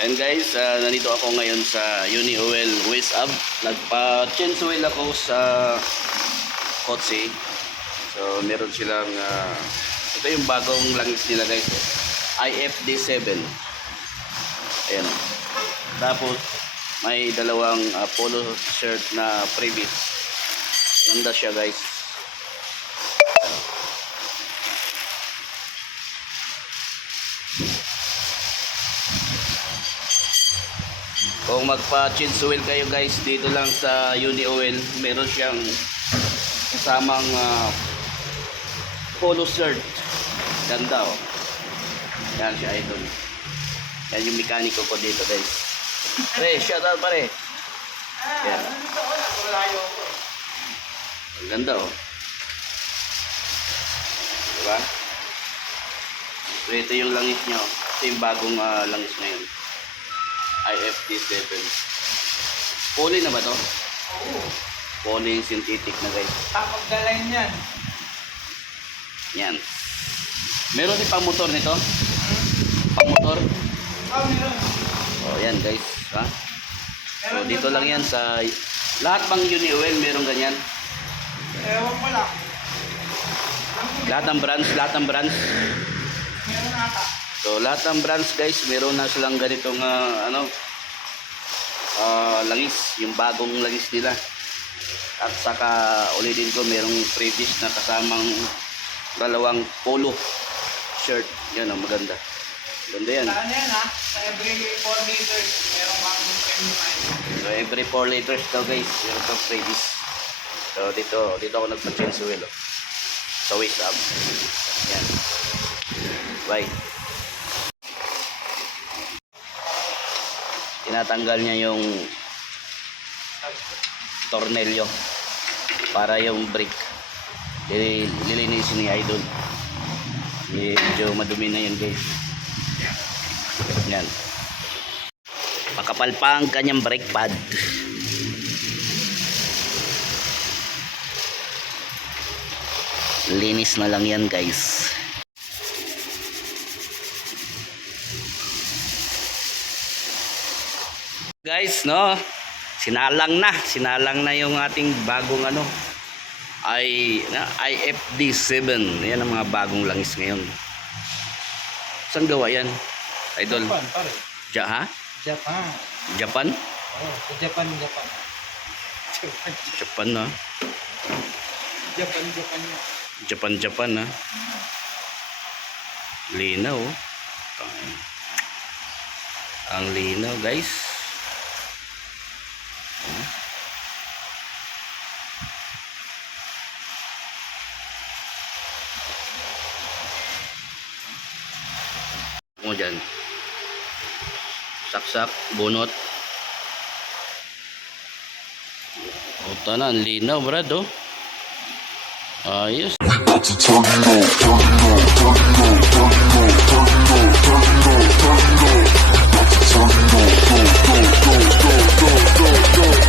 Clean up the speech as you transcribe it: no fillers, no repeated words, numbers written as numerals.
And guys, nandito ako ngayon sa Uni Oil West Ab. Nagpa-change oil ako sa kotse. So meron silang ito yung bagong langis nila guys, IFD7. Ayan. Tapos may dalawang polo shirt na previous. Ganda siya guys. Kung magpa-change oil kayo guys, dito lang sa Uni Oil, meron siyang kasamang polo shirt. Ganda oh. Yan si Idol. Yan yung mekaniko ko dito guys. Pare, shout out pare. Yan. Ang ganda oh. Diba? So ito yung langis nyo. Ito yung bagong langis ngayon. IFD7. Poly na ba to? Oo. Poly synthetic na guys. Tapos dalayin yan. Yan. Meron din pang motor nito? Pang motor? Oh, meron. Oh, yan guys. Ha? So, dito lang yan sa lahat bang Uni Oil meron ganyan. Ewan ko lang. Lahat ng branch. Meron ata. So lahat ng branch guys, meron na silang ganitong langis, yung bagong langis nila. At saka ulitin ko, merong previous na kasamang dalawang polo shirt. Yan ang maganda. Ganda yan. Saan yan ha? Sa every 4 liters, meron kang 25. So every 4 liters daw guys, meron kang previous. So dito ako nagpa-change oil sa waist up. Yan. Bye. Tinatanggal niya yung tornilyo para yung brake lilinisin ni Idol. Medyo madumi na yan guys. Yan. Makapal pa ang kanyang brake pad. Linis na lang yan guys. Guys, no, sinalang na yung ating bagong IFD7. Yan ang mga bagong langis ngayon. Saan gawa yan, Idol? Japan, pare. Ha? Japan. Japan? Oh, sa Japan. Japan na. Japan na. Linaw. Ang linaw, guys. Mo dyan. Saksak, bunot. O, tanan, linaw, brad, oh. Ayos. We about to turn it on, turn it on, turn it on, turn it on, turn it on, turn it on, turn it on. About to turn it on, go, go, go, go, go, go, go, go.